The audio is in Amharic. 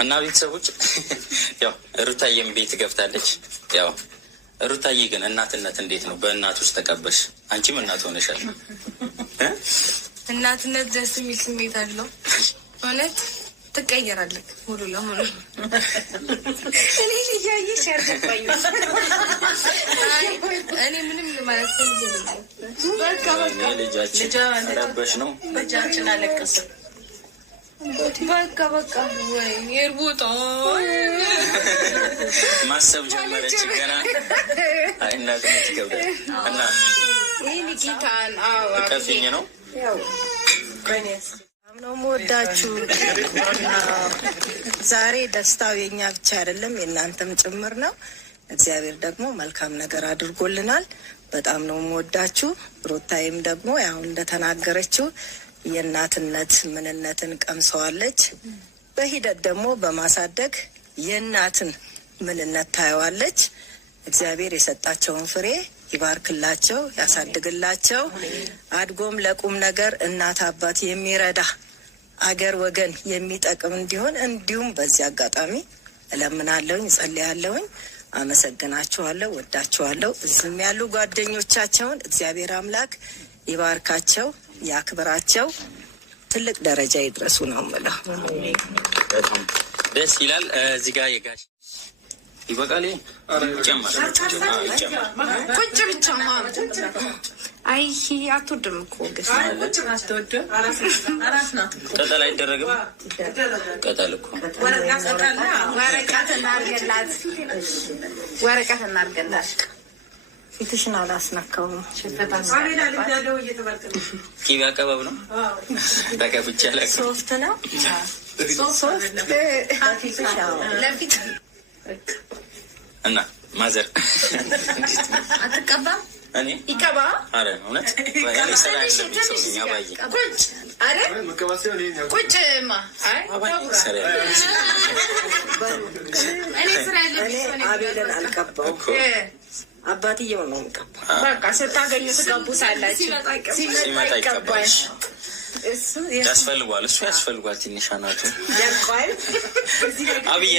እና ቤተሰቦች ያው ሩታዬም ቤት ገብታለች። ያው ሩታዬ ግን እናትነት እንዴት ነው? በእናት ውስጥ ተቀበሽ፣ አንቺም እናት ሆነሻል። እናትነት ደስ የሚል ስሜት አለው ማለት ትቀየራለህ ሙሉ ለሙሉ። እኔ ልያየሽ ያርገባኝ እኔ ምንም ማለት ልጃችን ረበሽ ነው። ልጃችን አለቀሰ። በቃ ወይ የርቦታ ማሰብ ጀመረች ገና። እናትነት ይከብዳል እና ይህ ኒኪታን ከፊኝ ነው ነው የምወዳችሁ። ዛሬ ደስታው የኛ ብቻ አይደለም የእናንተም ጭምር ነው። እግዚአብሔር ደግሞ መልካም ነገር አድርጎልናል። በጣም ነው የምወዳችሁ። ሩታዬም ደግሞ ያው እንደተናገረችው የእናትነት ምንነትን ቀምሰዋለች። በሂደት ደግሞ በማሳደግ የእናትን ምንነት ታየዋለች። እግዚአብሔር የሰጣቸውን ፍሬ ይባርክላቸው፣ ያሳድግላቸው። አድጎም ለቁም ነገር እናት አባት የሚረዳ አገር ወገን የሚጠቅም እንዲሆን እንዲሁም በዚህ አጋጣሚ እለምናለሁኝ፣ እጸልያለሁኝ። አመሰግናችኋለሁ፣ ወዳችኋለሁ። እዚህም ያሉ ጓደኞቻቸውን እግዚአብሔር አምላክ ይባርካቸው፣ ያክብራቸው፣ ትልቅ ደረጃ ይድረሱ ነው የምለው። ደስ ይላል። እዚህ ጋር የጋሽ ይበቃል። ቁጭ ብቻ አይ አትወድም እኮ ቅጠል አይደረግም። ቅጠል እኮ ወረቀት እናድርገላት። ፊትሽን አላስነካውም። ቂቤ አቀባብ ነው። ተቀብቼ አላውቅም። ሶፍት ነው ለፊት እና ማዘር አትቀባም? እኔ ይቀባ። አረ እውነት ሰራ ያለብኝ ሰው ነኝ። አባዬ ቁጭ አረ ቁጭማ አይ እኔ ስራ ያለብኝ ሰው ነኝ። አቤልን አልቀባው፣ አባትየው ነው የምቀባው። በቃ ስታገኙ ትቀቡታላችሁ። ሲመጣ ይቀባል። ያስፈልጓል፣ እሱ ያስፈልጓል። ትንሽ አናቱ አብዬ